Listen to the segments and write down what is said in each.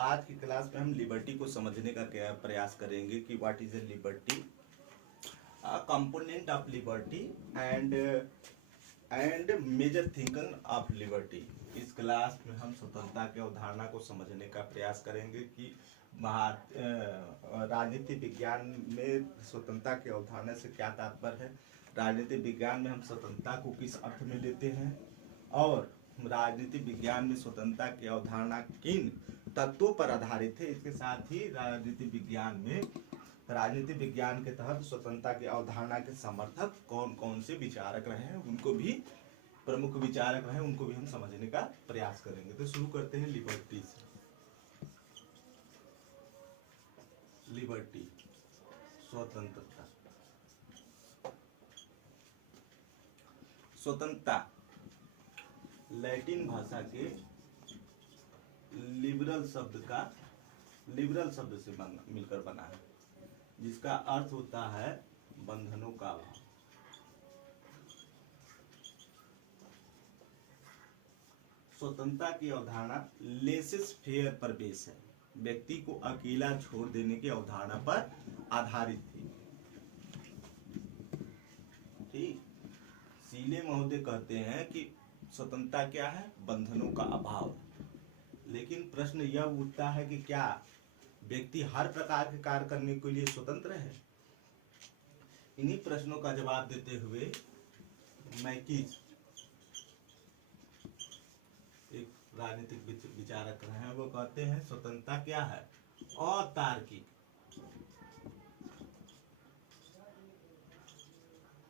आज की क्लास में हम लिबर्टी को समझने का क्या प्रयास करेंगे कि what is a liberty, component of liberty and major thinking of liberty. इस क्लास में हम स्वतंत्रता की अवधारणा को समझने का प्रयास करेंगे कि राजनीति विज्ञान में स्वतंत्रता की अवधारणा से क्या तात्पर्य है, राजनीति विज्ञान में हम स्वतंत्रता को किस अर्थ में लेते हैं और राजनीति विज्ञान में स्वतंत्रता की अवधारणा किन तत्वों पर आधारित है। इसके साथ ही राजनीति विज्ञान के तहत स्वतंत्रता की अवधारणा के समर्थक कौन कौन से विचारक रहे हैं, उनको भी प्रमुख विचारक रहे, उनको भी हम समझने का प्रयास करेंगे। तो शुरू करते हैं लिबर्टी से। लिबर्टी स्वतंत्रता। स्वतंत्रता लैटिन भाषा के लिबरल शब्द से मिलकर बना है, जिसका अर्थ होता है बंधनों का अभाव। स्वतंत्रता की अवधारणा लेसेस फेयर पर बेस है, व्यक्ति को अकेला छोड़ देने की अवधारणा पर आधारित थी। ठीक, सीले महोदय कहते हैं कि स्वतंत्रता क्या है, बंधनों का अभाव। लेकिन प्रश्न यह उठता है कि क्या व्यक्ति हर प्रकार के कार्य करने के लिए स्वतंत्र है? इन्हीं प्रश्नों का जवाब देते हुए मैकिज, एक राजनीतिक विचारक रहे हैं, वो कहते हैं स्वतंत्रता क्या है, अतार्किक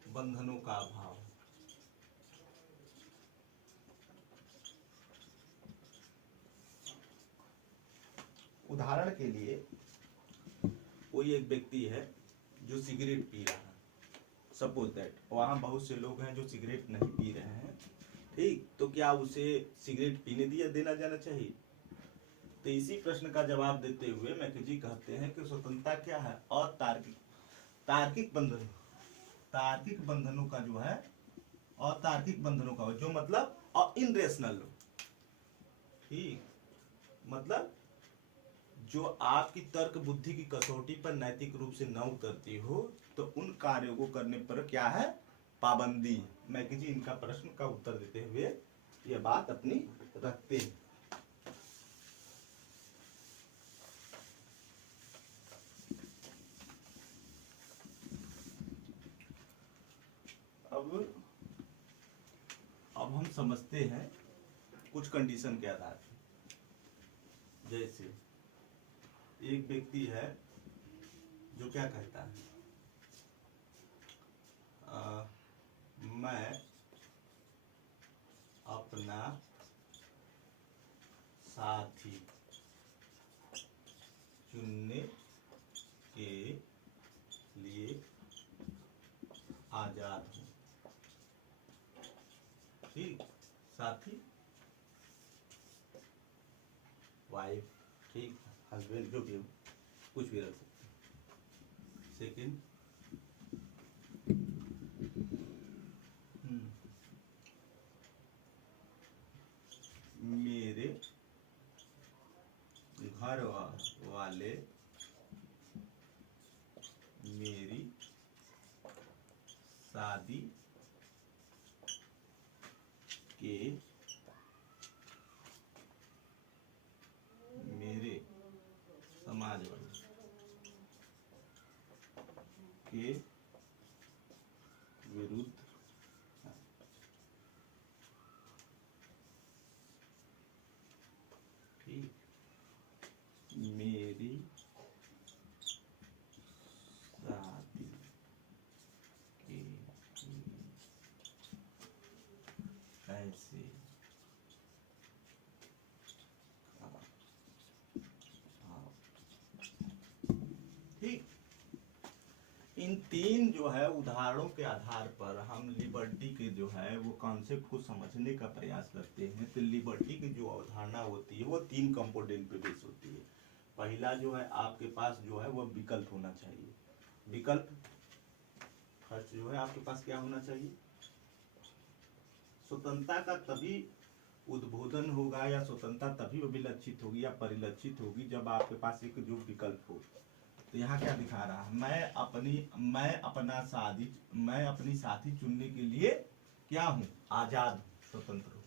बंधनों का अभाव। उदाहरण के लिए कोई एक व्यक्ति है जो सिगरेट पी रहा है, सपोज दैट वहां बहुत से लोग हैं जो सिगरेट नहीं पी रहे हैं, ठीक, तो क्या उसे सिगरेट पीने देना जाना चाहिए? तो इसी प्रश्न का जवाब देते हुए मैकेजी कहते हैं कि स्वतंत्रता क्या है, अतार्किक तार्किक बंधनों का जो है, अतार्किक बंधनों का, जो मतलब इनरेशनल, ठीक, मतलब जो आपकी तर्क बुद्धि की कसौटी पर नैतिक रूप से न उतरती हो, तो उन कार्यों को करने पर क्या है, पाबंदी। मैकेजी इनका प्रश्न का उत्तर देते हुए यह बात अपनी रखते हैं। अब हम समझते हैं कुछ कंडीशन के आधार पर। जैसे एक व्यक्ति है जो क्या कहता है, मैं अपना साथी चुनने के लिए आजाद हूं। ठीक, साथी, वाइफ, ठीक, हस्बैंड, जो भी हो, कुछ भी रख सकते। सेकेंड, मेरे घर वाले मेरी शादी के मेरे समाज वाले के विरुद्ध ठीक, मेरी शादी के ऐसे ठीक। इन तीन जो है उदाहरणों के आधार पर हम लिबर्टी के जो है वो कॉन्सेप्ट को समझने का प्रयास करते हैं। तो लिबर्टी की जो अवधारणा होती है वो तीन कंपोनेंट पे बेस होती है। पहला जो है आपके पास जो है वो विकल्प होना चाहिए। विकल्प फर्स्ट जो है आपके पास क्या होना चाहिए, स्वतंत्रता का तभी उद्बोधन होगा या स्वतंत्रता तभी अभिलक्षित होगी या परिलक्षित होगी जब आपके पास एक जो विकल्प हो। तो यहाँ क्या दिखा रहा है, मैं अपनी साथी चुनने के लिए क्या हूँ, आजाद हूँ, स्वतंत्र हूँ।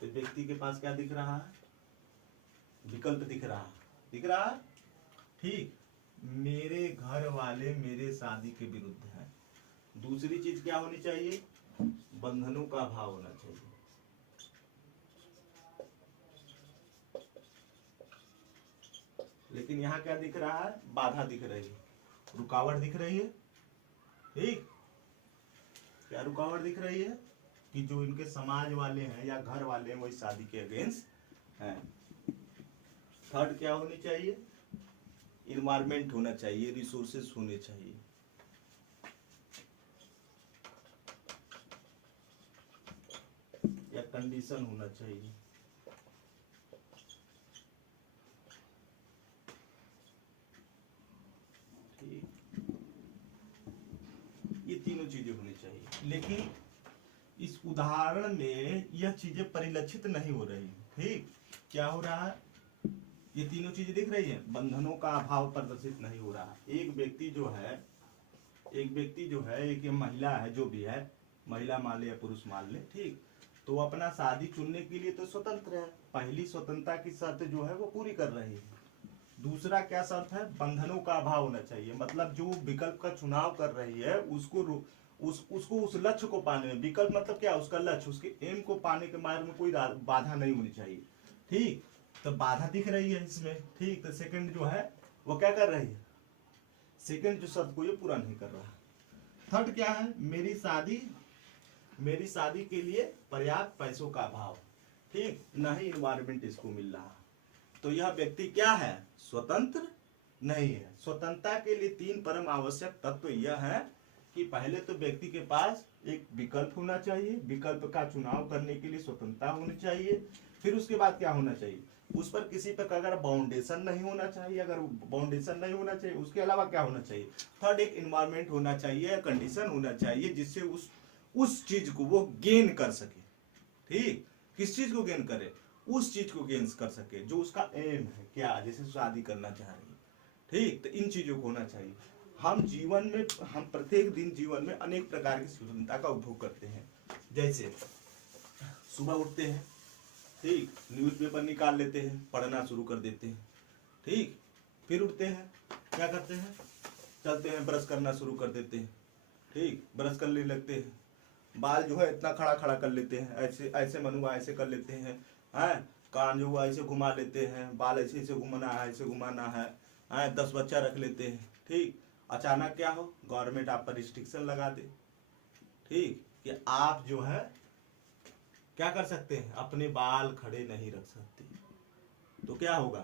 तो व्यक्ति के पास क्या दिख रहा है, विकल्प दिख रहा है। ठीक, मेरे घर वाले मेरे शादी के विरुद्ध हैं। दूसरी चीज क्या होनी चाहिए, बंधनों का अभाव होना चाहिए। लेकिन यहाँ क्या दिख रहा है, बाधा दिख रही है, रुकावट दिख रही है। ठीक, क्या रुकावट दिख रही है कि जो इनके समाज वाले हैं या घर वाले हैं वही शादी के अगेंस्ट हैं। थर्ड क्या होनी चाहिए, इन्वायरमेंट होना चाहिए, रिसोर्सेस होने चाहिए। या कंडीशन होना चाहिए। ठीक, ये तीनों चीजें होनी चाहिए। लेकिन इस उदाहरण में यह चीजें परिलक्षित नहीं हो रही। ठीक, क्या हो रहा है, ये तीनों चीजें दिख रही है, बंधनों का अभाव प्रदर्शित नहीं हो रहा। एक व्यक्ति जो है एक महिला है, जो भी है, महिला मान ले या पुरुष मान ले, ठीक, तो अपना शादी चुनने के लिए तो स्वतंत्र है। पहली स्वतंत्रता की शर्त जो है वो पूरी कर रही है। दूसरा क्या शर्त है, बंधनों का अभाव होना चाहिए। मतलब जो विकल्प का चुनाव कर रही है उसको उस लक्ष्य को पाने में, विकल्प मतलब क्या, उसका लक्ष्य, उसके एम को पाने के मार्ग में कोई बाधा नहीं होनी चाहिए। ठीक, तो बाधा दिख रही है इसमें। ठीक, तो सेकंड जो है वो क्या कर रही है, सेकंड जो शर्त को ये पूरा नहीं कर रहा। थर्ड क्या है, मेरी शादी के लिए पर्याप्त पैसों का अभाव। ठीक, न ही इन्वायरमेंट इसको मिल रहा। तो यह व्यक्ति क्या है, स्वतंत्र नहीं है। स्वतंत्रता के लिए तीन परम आवश्यक तत्व यह है कि पहले तो व्यक्ति के पास एक विकल्प होना चाहिए, विकल्प का चुनाव करने के लिए स्वतंत्रता होनी चाहिए। फिर उसके बाद क्या होना चाहिए, उस पर किसी प्रकार का बाउंडेशन नहीं होना चाहिए। अगर बाउंडेशन नहीं होना चाहिए, उसके अलावा क्या होना चाहिए, थर्ड एक इन्वायरमेंट होना चाहिए, कंडीशन होना चाहिए जिससे उस चीज को वो गेन कर सके। ठीक, किस चीज को गेन करे, उस चीज को गेन कर सके जो उसका एम है, क्या, जैसे शादी करना चाह रही है। ठीक, तो इन चीजों को होना चाहिए। हम प्रत्येक दिन जीवन में अनेक प्रकार की स्वतंत्रता का उपभोग करते हैं। जैसे सुबह उठते हैं, ठीक, न्यूज़पेपर निकाल लेते हैं, पढ़ना शुरू कर देते हैं। ठीक, फिर उठते हैं, क्या करते हैं, चलते हैं, ब्रश करना शुरू कर देते हैं। ठीक, ब्रश करने लगते हैं, बाल जो है इतना खड़ा खड़ा कर लेते हैं, ऐसे ऐसे मनुआ ऐसे कर लेते हैं, कान जो हुआ ऐसे घुमा लेते हैं, बाल ऐसे ऐसे घुमाना है, ऐसे घुमाना है, 10 बच्चा रख लेते हैं। ठीक, अचानक क्या हो, गवर्नमेंट आप पर रिस्ट्रिक्शन लगा दे। ठीक, कि आप जो है क्या कर सकते हैं, अपने बाल खड़े नहीं रख सकते। तो क्या होगा,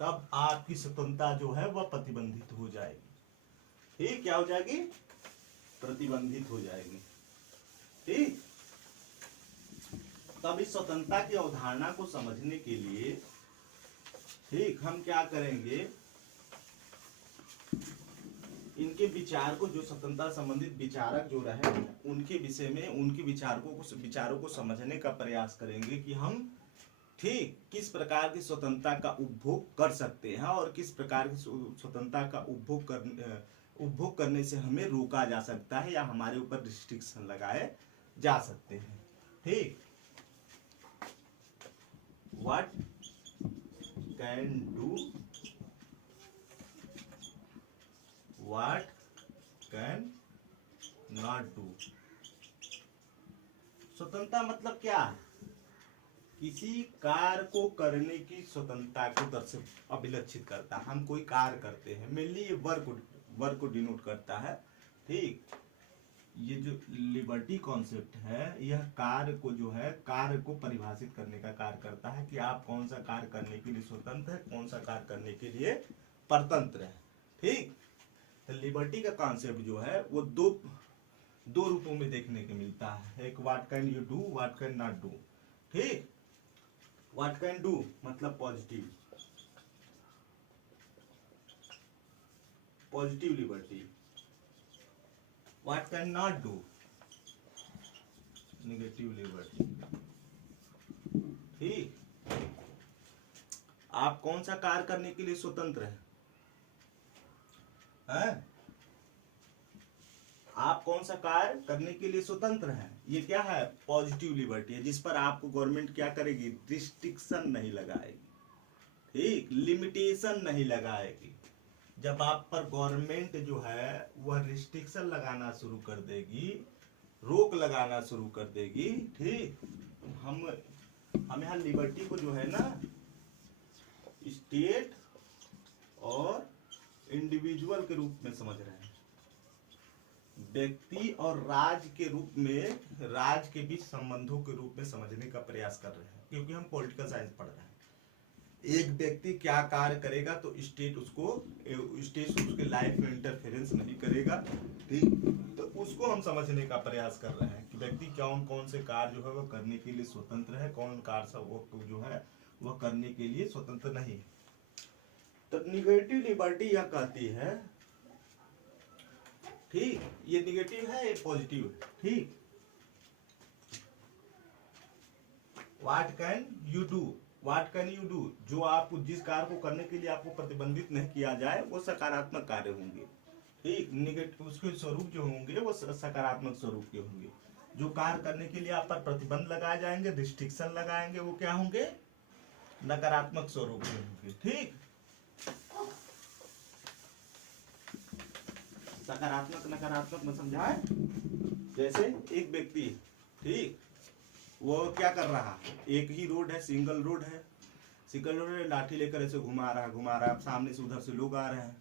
तब आपकी स्वतंत्रता जो है वह प्रतिबंधित हो जाएगी। ठीक, क्या हो जाएगी, प्रतिबंधित हो जाएगी। ठीक, तब इस स्वतंत्रता की अवधारणा को समझने के लिए, ठीक, हम क्या करेंगे, इनके विचार को, जो स्वतंत्रता संबंधित विचारक जो रहे उनके विषय में, उनके विचारों को समझने का प्रयास करेंगे कि हम, ठीक, किस प्रकार की स्वतंत्रता का उपभोग कर सकते हैं और किस प्रकार की स्वतंत्रता का उपभोग करने से हमें रोका जा सकता है या हमारे ऊपर रिस्ट्रिक्शन लगाए जा सकते हैं। ठीक, what can do, what can not do. स्वतंत्रता मतलब क्या है, किसी कार्य को करने की स्वतंत्रता को दर्शक अभिलक्षित करता है। हम कोई कार्य करते हैं, मेनली ये वर्क को डिनोट करता है। ठीक, ये जो लिबर्टी कॉन्सेप्ट है, यह कार्य को जो है, कार्य को परिभाषित करने का कार्य करता है कि आप कौन सा कार्य करने के लिए स्वतंत्र है, कौन सा कार्य करने के लिए परतंत्र है। ठीक, तो लिबर्टी का कॉन्सेप्ट जो है वो दो रूपों में देखने को मिलता है। एक what can you do, what can not do. ठीक, व्हाट कैन डू मतलब positive liberty, what can not do negative liberty. ठीक, आप कौन सा कार्य करने के लिए स्वतंत्र हैं? आप कौन सा कार्य करने के लिए स्वतंत्र हैं? ये क्या है? पॉजिटिव लिबर्टी है, जिस पर आपको गवर्नमेंट क्या करेगी? रिस्ट्रिक्शन नहीं लगाएगी, ठीक, लिमिटेशन नहीं लगाएगी। जब आप पर गवर्नमेंट जो है वह रिस्ट्रिक्शन लगाना शुरू कर देगी, रोक लगाना शुरू कर देगी, ठीक, हम यहाँ लिबर्टी को जो है ना स्टेट और इंडिविजुअल के रूप में समझ रहे हैं, व्यक्ति और राज्य के रूप में, राज्य के बीच संबंधों के रूप में समझने का प्रयास कर रहे हैं, क्योंकि हम पॉलिटिकल साइंस पढ़ रहे हैं। एक व्यक्ति क्या कार्य करेगा तो स्टेट उसके लाइफ में इंटरफेरेंस नहीं करेगा, ठीक, तो उसको हम समझने का प्रयास कर रहे हैं कि व्यक्ति कौन कौन से कार्य जो है वह करने के लिए स्वतंत्र है, कौन कार्य सब वो जो है वह करने के लिए स्वतंत्र नहीं है। तो निगेटिव लिबर्टी यह कहती है, ठीक, ये निगेटिव है, ये पॉजिटिव है, ठीक। What can you do, what can you do, जो आपको जिस कार्य को करने के लिए आपको प्रतिबंधित नहीं किया जाए वो सकारात्मक कार्य होंगे, ठीक। निगेटिव उसके स्वरूप जो होंगे वो सकारात्मक स्वरूप के होंगे। जो कार्य करने के लिए आप पर प्रतिबंध लगाए जाएंगे, रिस्ट्रिक्शन लगाएंगे, वो क्या होंगे? नकारात्मक स्वरूप के होंगे, ठीक। सकारात्मक नकारात्मक में समझाए, जैसे एक व्यक्ति, ठीक, वो क्या कर रहा है, एक ही रोड है, सिंगल रोड है, लाठी लेकर ऐसे घुमा रहा है, सामने से उधर से लोग आ रहे हैं,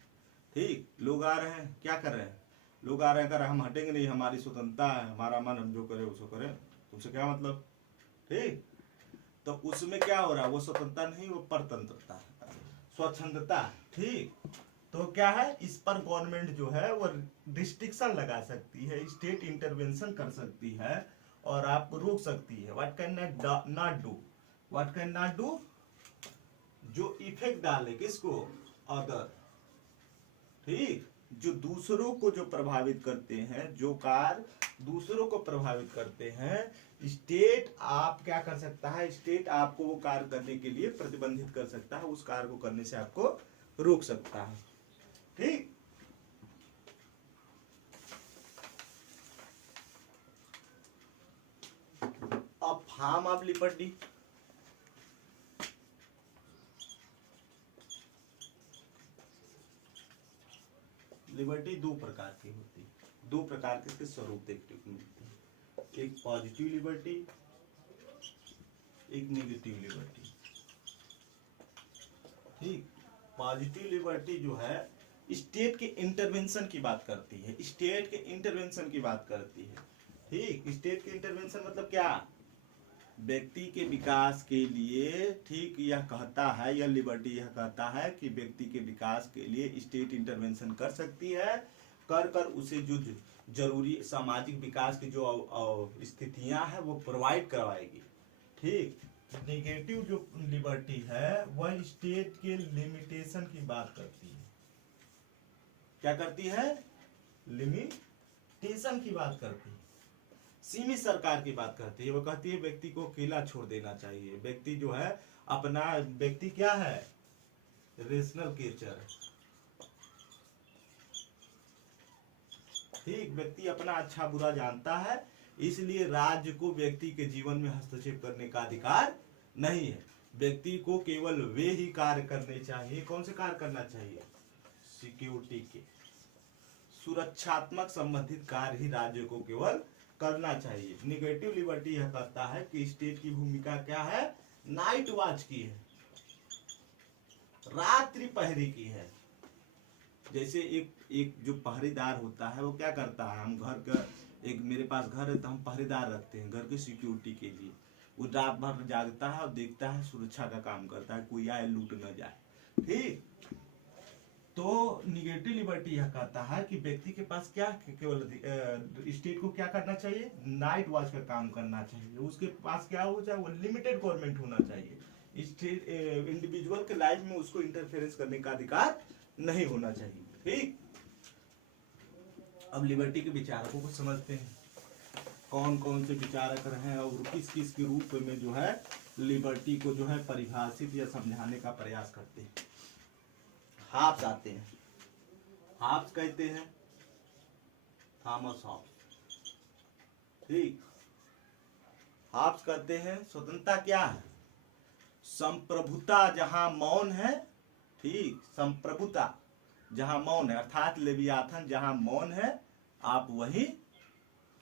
ठीक, लोग आ रहे हैं, क्या कर रहे हैं? लोग आ रहे हैं, कर हम हटेंगे नहीं, हमारी स्वतंत्रता है, हमारा मन, हम जो करे उसको करें, तुमसे क्या मतलब, ठीक। तो उसमें क्या हो रहा है? वो स्वतंत्रता नहीं, वो परतंत्रता, स्वच्छंदता, ठीक। तो क्या है, इस पर गवर्नमेंट जो है वो रिस्ट्रिक्शन लगा सकती है, स्टेट इंटरवेंशन कर सकती है और आपको रोक सकती है। What can not do, what can not do, जो इफेक्ट डाले किसको? अदर, ठीक, जो दूसरों को जो प्रभावित करते हैं, जो कार्य दूसरों को प्रभावित करते हैं, स्टेट आप क्या कर सकता है? स्टेट आपको वो कार्य करने के लिए प्रतिबंधित कर सकता है, उस कार्य को करने से आपको रोक सकता है, ठीक। अब फार्म ऑफ लिबर्टी, लिबर्टी दो प्रकार की होती है, दो प्रकार के इसके स्वरूप देखने को मिलते हैं, एक पॉजिटिव लिबर्टी, एक नेगेटिव लिबर्टी, ठीक। पॉजिटिव लिबर्टी जो है स्टेट के इंटरवेंशन की बात करती है, स्टेट के इंटरवेंशन की बात करती है, ठीक। स्टेट के इंटरवेंशन मतलब क्या? व्यक्ति के विकास के लिए, ठीक, यह कहता है, यह लिबर्टी यह कहता है कि व्यक्ति के विकास के लिए स्टेट इंटरवेंशन कर सकती है, कर उसे जो जरूरी सामाजिक विकास की जो स्थितियां हैं वो प्रोवाइड करवाएगी, ठीक। नेगेटिव जो लिबर्टी है वह स्टेट के लिमिटेशन की बात करती है, क्या करती है? लिमिटेशन की बात करती है, सीमित सरकार की बात करती है। वो कहती है व्यक्ति को अकेला छोड़ देना चाहिए, व्यक्ति जो है अपना, व्यक्ति क्या है? रेशनल क्रिएचर, ठीक, व्यक्ति अपना अच्छा बुरा जानता है, इसलिए राज्य को व्यक्ति के जीवन में हस्तक्षेप करने का अधिकार नहीं है। व्यक्ति को केवल वे ही कार्य करने चाहिए, कौन से कार्य करना चाहिए? सिक्योरिटी के, सुरक्षात्मक संबंधित कार्य ही राज्य को केवल करना चाहिए। निगेटिव लिबर्टी यह कहता है कि स्टेट की भूमिका क्या है? नाइट वॉच की है, रात्रि पहरे की है। जैसे एक जो पहरेदार होता है वो क्या करता है? हम घर का, एक मेरे पास घर है तो हम पहरेदार रखते हैं घर की सिक्योरिटी के लिए। वो रात भर जागता है और देखता है, सुरक्षा का काम करता है, कोई आए लूट न जाए, ठीक। तो निगेटिव लिबर्टी यह कहता है कि व्यक्ति के पास क्या, केवल स्टेट को क्या करना चाहिए? नाइट वॉच का काम करना चाहिए। उसके पास क्या हो जाए? वो लिमिटेड गवर्नमेंट होना चाहिए। स्टेट इंडिविजुअल के लाइफ में उसको इंटरफेरेंस करने का अधिकार नहीं होना चाहिए, ठीक। अब लिबर्टी के विचारकों को समझते हैं। कौन कौन से विचारक रहे हैं और किस किस के रूप में जो है लिबर्टी को जो है परिभाषित या समझाने का प्रयास करते हैं। हाब्स आते हैं। हाब्स कहते हैं थॉमस हॉब्स। ठीक, हाब्स कहते हैं स्वतंत्रता क्या है? संप्रभुता जहां मौन है। ठीक, संप्रभुता जहां मौन है, अर्थात लेवियाथन जहां मौन है, आप वही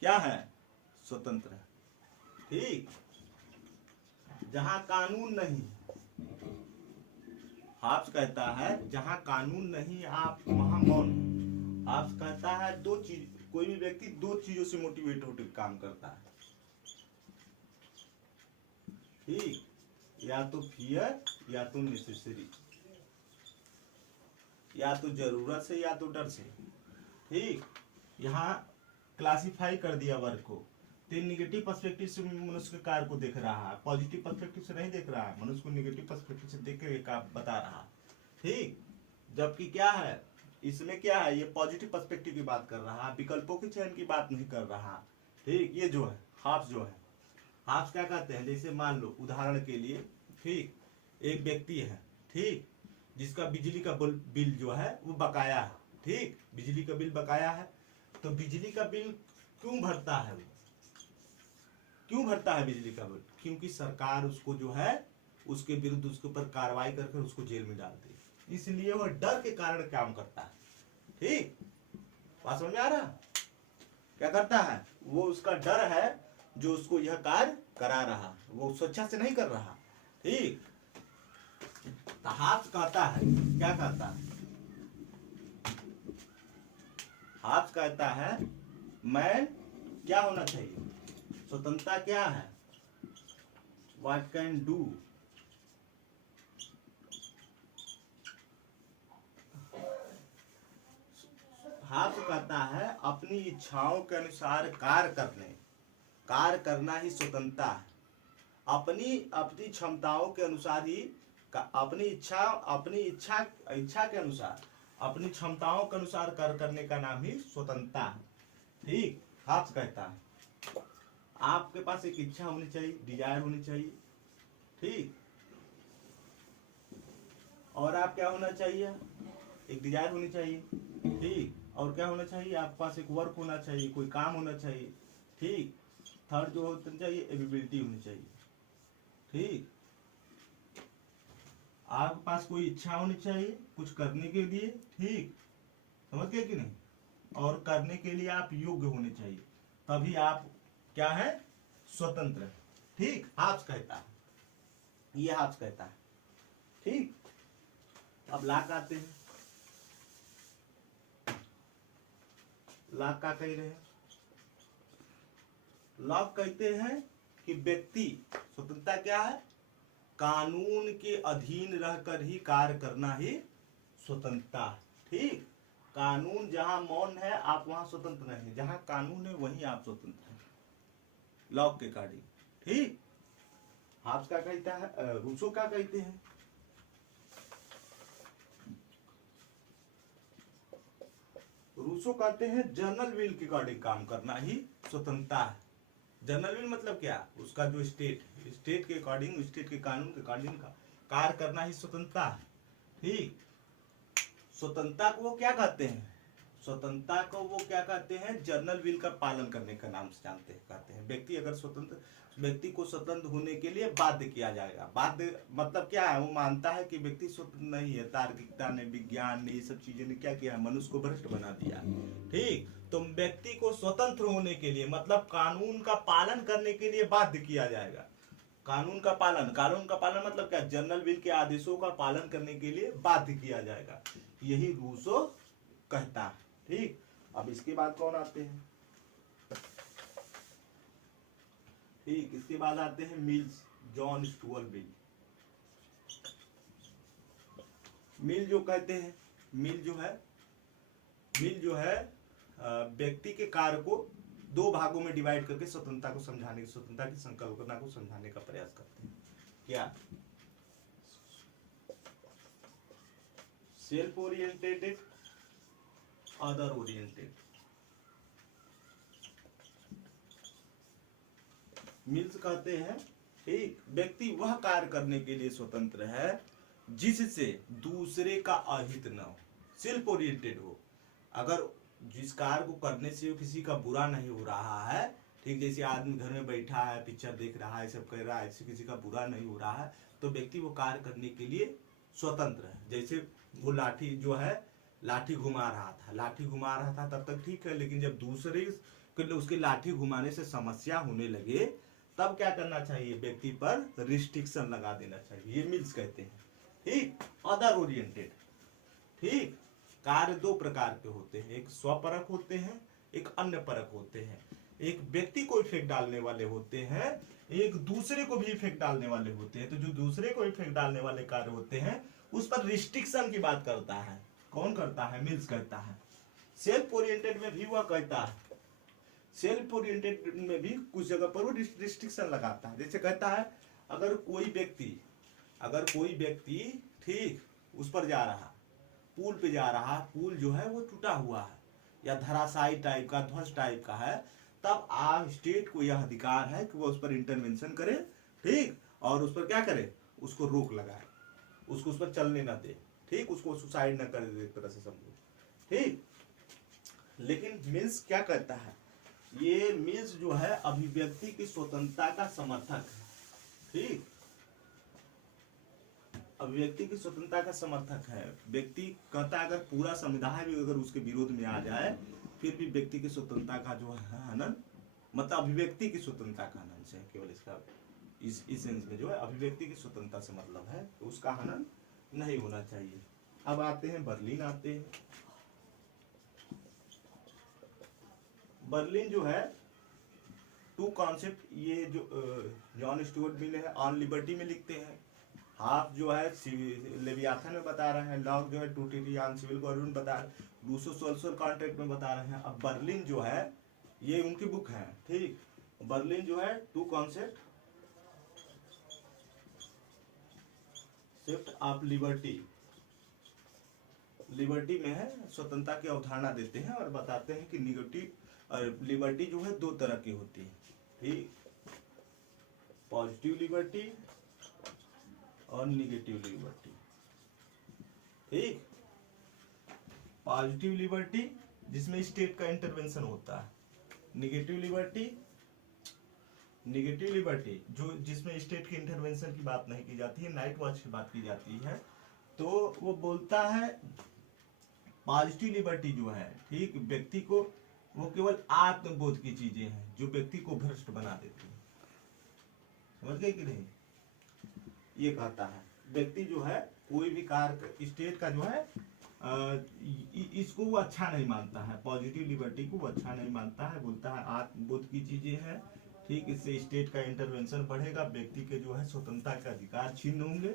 क्या है? स्वतंत्र है। ठीक, जहां कानून नहीं, हाब्स कहता है जहां कानून नहीं आप वहां मौन। हाब्स कहता है दो चीज, कोई भी व्यक्ति दो चीजों से मोटिवेट होकर काम करता है। ठीक, या तो फियर या तो नेसेसरी, या तो जरूरत से या तो डर से। ठीक, यहाँ क्लासिफाई कर दिया वर्ग को। तीन निगेटिव पर्सपेक्टिव से मनुष्य के कार्य को देख रहा है, पॉजिटिव पर्सपेक्टिव से नहीं देख रहा है, मनुष्य को निगेटिव पर्सपेक्टिव से देख कर बता रहा है। ठीक, जबकि क्या है इसमें, क्या है, ये पॉजिटिव पर्सपेक्टिव की बात कर रहा है, विकल्पों के चयन की बात नहीं कर रहा। ठीक, ये जो है हाब्स जो है, हाब्स क्या कहते हैं, जैसे मान लो उदाहरण के लिए, ठीक, एक व्यक्ति है, ठीक, जिसका बिजली का बिल जो है वो बकाया है। ठीक, बिजली का बिल बकाया है, तो बिजली का बिल क्यों भरता है? क्यों भरता है बिजली का बिल? क्योंकि सरकार उसको जो है उसके विरुद्ध उसके ऊपर कार्रवाई करके उसको जेल में डालती है, इसलिए वह डर के कारण काम करता है। ठीक, बात समझ में आ रहा? क्या करता है वो, उसका डर है जो उसको यह कार्य करा रहा, वो स्वेच्छा से नहीं कर रहा। ठीक, हाब्स कहता है, क्या कहता है? हाब्स कहता है मैं क्या होना चाहिए? स्वतंत्रता क्या है? What can do? हाब्स कहता है अपनी इच्छाओं के अनुसार कार्य करना ही स्वतंत्रता है। अपनी अपनी क्षमताओं के अनुसार ही, अपनी इच्छा के अनुसार, अपनी क्षमताओं के अनुसार कार्य करने का नाम ही स्वतंत्रता है। ठीक, हाब्स कहता है आपके पास एक इच्छा होनी चाहिए, डिजायर होनी चाहिए। ठीक, और आप क्या होना चाहिए? एक डिजायर होनी चाहिए। ठीक, और क्या होना चाहिए? आपके पास एक वर्क होना चाहिए, कोई काम होना चाहिए। ठीक, थर्ड जो होना चाहिए एबिलिटी होनी चाहिए। ठीक, आपके पास कोई इच्छा होनी चाहिए कुछ करने के लिए। ठीक, समझ गए कि नहीं? और करने के लिए आप योग्य होने चाहिए, तभी आप क्या है? स्वतंत्र। ठीक, हाब्स कहता है, ये हाब्स कहता है। ठीक, अब लॉक आते हैं। लॉक क्या कह रहे हैं? लॉक कहते हैं कि व्यक्ति स्वतंत्रता क्या है? कानून के अधीन रहकर ही कार्य करना ही स्वतंत्रता। ठीक, कानून जहां मौन है आप वहां स्वतंत्र नहीं, जहां कानून है वहीं आप स्वतंत्र हैं, लॉक के अकॉर्डिंग। ठीक, हाब्स क्या कहता है? रूसो क्या कहते हैं? रूसो कहते हैं जनरल विल के अकॉर्डिंग काम करना ही स्वतंत्रता है। जनरल विल मतलब क्या? उसका जो स्टेट के अकॉर्डिंग, स्टेट के कानून के अकॉर्डिंग कार्य करना ही स्वतंत्रता है। ठीक, स्वतंत्रता को वो क्या कहते हैं? स्वतंत्रता को वो क्या कहते हैं? जनरल विल का पालन करने का नाम से जानते हैं, कहते हैं व्यक्ति अगर स्वतंत्र, व्यक्ति को स्वतंत्र होने के लिए बाध्य किया जाएगा। बाध्य मतलब क्या है? वो मानता है कि व्यक्ति स्वतंत्र नहीं है, तार्किकता ने, विज्ञान ने, ये सब चीजें ने क्या किया? मनुष्य को भ्रष्ट बना दिया। ठीक, तो व्यक्ति को स्वतंत्र होने के लिए मतलब कानून का पालन करने के लिए बाध्य किया जाएगा। कानून का पालन मतलब क्या? जनरल विल के आदेशों का पालन करने के लिए बाध्य किया जाएगा, यही रूसो कहता है। ठीक, अब इसके बाद कौन आते हैं? ठीक, इसके बाद आते हैं मिल्स, जॉन स्टुअर्ट मिल। मिल जो कहते हैं, मिल जो है व्यक्ति के कार्य को दो भागों में डिवाइड करके स्वतंत्रता को समझाने, स्वतंत्रता की संकल्पना को समझाने का प्रयास करते हैं। क्या? Self oriented, other oriented. Mills कहते हैं ठीक, व्यक्ति वह कार्य करने के लिए स्वतंत्र है जिससे दूसरे का अहित न हो, सेल्फ ओरिएंटेड हो। अगर जिस कार्य को करने से किसी का बुरा नहीं हो रहा है, ठीक, जैसे आदमी घर में बैठा है, पिक्चर देख रहा है, सब कर रहा है, इससे किसी का बुरा नहीं हो रहा है, तो व्यक्ति वो कार्य करने के लिए स्वतंत्र है। जैसे वो लाठी जो है, लाठी घुमा रहा था तब तक ठीक है, लेकिन जब दूसरे उसके लाठी घुमाने से समस्या होने लगे तब क्या करना चाहिए, व्यक्ति पर रिस्ट्रिक्शन लगा देना चाहिए। ये मिल्स कहते हैं ठीक। अदर ओरिएंटेड ठीक, कार्य दो प्रकार के होते हैं, एक स्वपरक होते हैं, एक अन्य परक होते हैं। एक व्यक्ति को इफेक्ट डालने वाले होते हैं, एक दूसरे को भी इफेक्ट डालने वाले होते हैं। तो जो दूसरे को इफेक्ट डालने वाले कार्य होते हैं उस पर रिस्ट्रिक्शन की बात करता है। कौन करता है, मिल्स करता है। सेल्फ ओरिएंटेड में भी वह कहता है, सेल्फ ओरिएंटेड में भी कुछ जगह पर वो रिस्ट्रिक्शन लगाता है। जैसे कहता है अगर कोई व्यक्ति ठीक उस पर जा रहा, पुल पे जा रहा, पुल जो है वो टूटा हुआ है या धराशायी टाइप का, ध्वस्त टाइप का है, तब आप स्टेट को यह अधिकार है कि वो उस पर इंटरवेंशन करे ठीक, और उस पर क्या करे, उसको रोक लगाए, उसको उस पर चलने ना दे ठीक, उसको सुसाइड ना करे, एक तरह से समझो ठीक। लेकिन मिल्स क्या कहता है, ये मिल्स जो है अभिव्यक्ति की स्वतंत्रता का समर्थक है ठीक, अभिव्यक्ति की स्वतंत्रता का समर्थक है। व्यक्ति कहता है अगर पूरा समुदाय भी अगर उसके विरोध में आ जाए फिर भी व्यक्ति की स्वतंत्रता का जो है हनन, मतलब अभिव्यक्ति की स्वतंत्रता का हनन से केवल इसका इस सेंस में जो है अभिव्यक्ति की स्वतंत्रता से मतलब है तो उसका हनन नहीं होना चाहिए। अब आते हैं बर्लिन, आते हैं बर्लिन जो है टू कॉन्सेप्ट, ये जो जॉन स्टुअर्ट मिल है ऑन लिबर्टी में लिखते हैं, हाफ जो है लेवियाथन में बता रहे हैं, लॉक जो है टूटी ऑन सिविल गवर्नमेंट बता रहे हैं, रूसो सोशल कॉन्ट्रैक्ट में बता रहे हैं। अब बर्लिन जो है ये उनकी बुक है ठीक, बर्लिन जो है two concept shift of liberty, liberty में है स्वतंत्रता की अवधारणा देते हैं और बताते हैं कि निगेटिव लिबर्टी जो है दो तरह की होती है ठीक, पॉजिटिव लिबर्टी और निगेटिव लिबर्टी ठीक। पॉजिटिव लिबर्टी जिसमें स्टेट का इंटरवेंशन होता है, निगेटिव लिबर्टी जो जिसमें स्टेट के इंटरवेंशन की बात नहीं की जाती है, नाइट वॉच की बात की जाती है। तो वो बोलता है पॉजिटिव लिबर्टी जो है ठीक, व्यक्ति को वो केवल आत्मबोध की चीजें हैं जो व्यक्ति को भ्रष्ट बना देती है, समझ गए कि नहीं। ये कहता है व्यक्ति जो है कोई भी कार्य स्टेट का जो है इसको वो अच्छा नहीं मानता है, पॉजिटिव लिबर्टी को वो अच्छा नहीं मानता है, बोलता है आत्मबोध की चीजें हैं ठीक, इससे स्टेट का इंटरवेंशन बढ़ेगा, व्यक्ति के जो है स्वतंत्रता के अधिकार छीन होंगे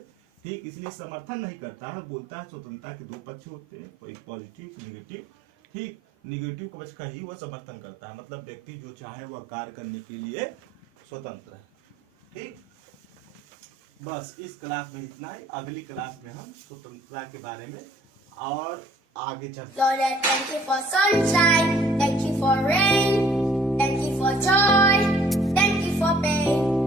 ठीक, इसलिए समर्थन नहीं करता है, बोलता है स्वतंत्रता के दो पक्ष होते हैं, एक पॉजिटिव एक निगेटिव ठीक, निगेटिव पक्ष का ही वह समर्थन करता है, मतलब व्यक्ति जो चाहे वह कार्य करने के लिए स्वतंत्र है ठीक। बस इस क्लास में इतना ही, अगली क्लास में हम स्वतंत्रता के बारे में और आगे चलते हैं। Thank you for sunshine, thank you for rain, thank you for joy, thank you for pain.